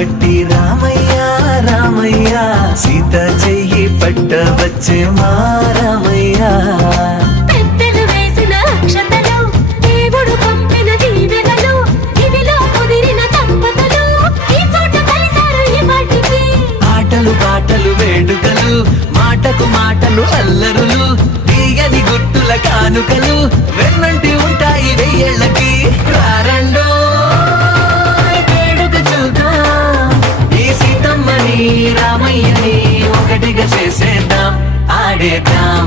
పట్టి రామయ్య రామయ్య సీత చెయ్యి పట్ట వచ్చే మా రామయ్య పెద్దలు వేసిన అక్షతలు దేవుడు పంపిన దీవెనలు ఇవిలో కుదిరిన దంపతులు ఈ చోట కలిసారు ఈ వాటికి ఆటలు పాటలు వేడుకలు మాటకు మాటలు అల్లరులు తీయని గుర్తుల కానుకలు వెన్నంటి ఉంటాయి వెయ్యేళ్ళకి రారండో వేడుక చూద్దాం ఈ సీతమ్మని రామయ్యని ఒకటిగా చేసేద్దాం ఆడేద్దాం